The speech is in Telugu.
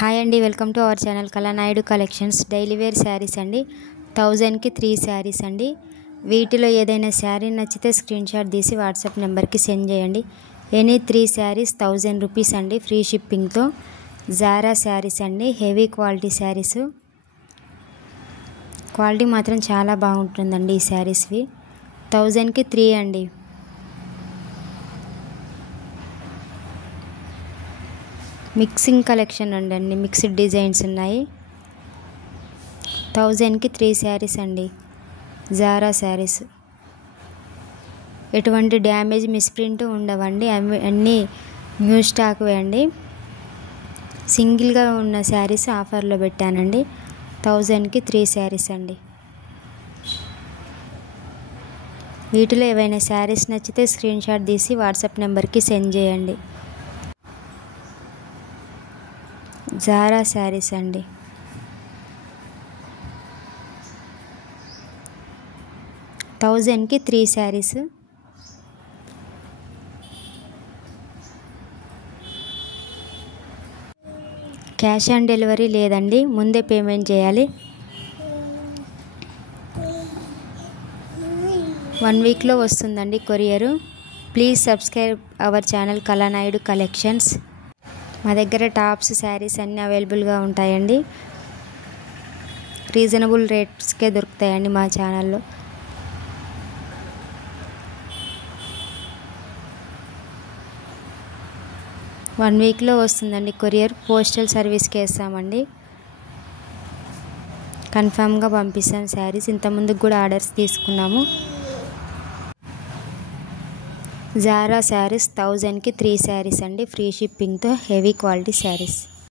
హాయ్ అండి, welcome to our channel Kalanaidu collections. Daily wear saris అండి. 1000కి 3 శారీస్ అండి. వీటిలో ఏదైనా శారీ నచ్చితే స్క్రీన్ షాట్ తీసి వాట్సాప్ నెంబర్కి సెండ్ చేయండి. ఎనీ 3 శారీస్ 1000 రూపీస్ అండి, ఫ్రీ షిప్పింగ్తో. జారా శారీస్ అండి, హెవీ క్వాలిటీ శారీస్. క్వాలిటీ మాత్రం చాలా బాగుంటుందండి ఈ శారీస్వి. 1000కి 3 అండి. మిక్సింగ్ కలెక్షన్ అండి, మిక్స్డ్ డిజైన్స్ ఉన్నాయి. 1000కి 3 శారీస్ అండి, జారా శారీస్. ఎటువంటి డ్యామేజ్ మిస్ప్రింట్ ఉండవండి, అన్నీ న్యూ స్టాక్ వేయండి. సింగిల్గా ఉన్న శారీస్ ఆఫర్లో పెట్టానండి. 1000కి 3 శారీస్ అండి. వీటిలో ఏవైనా శారీస్ నచ్చితే స్క్రీన్ షాట్ తీసి వాట్సాప్ నెంబర్కి సెండ్ చేయండి. జారా శారీస్ అండి. థౌజండ్కి 3 శారీస్. క్యాష్ ఆన్ డెలివరీ లేదండి, ముందే పేమెంట్ చేయాలి. 1 వీక్లో వస్తుందండి courier. Please subscribe our channel Kalanaidu collections. మా దగ్గర టాప్స్, శారీస్ అన్నీ అవైలబుల్గా ఉంటాయండి. రీజనబుల్ రేట్స్కే దొరుకుతాయండి మా ఛానల్లో. వన్ వీక్లో వస్తుందండి కొరియర్. పోస్టల్ సర్వీస్కి వేస్తామండి. కన్ఫామ్గా పంపిస్తాం శారీస్. ఇంతకుముందుకు కూడా ఆర్డర్స్ తీసుకున్నాము. జారా శారీస్ 1000కి 3 శారీస్ అండి, ఫ్రీ షిప్పింగ్తో. Heavy quality saris.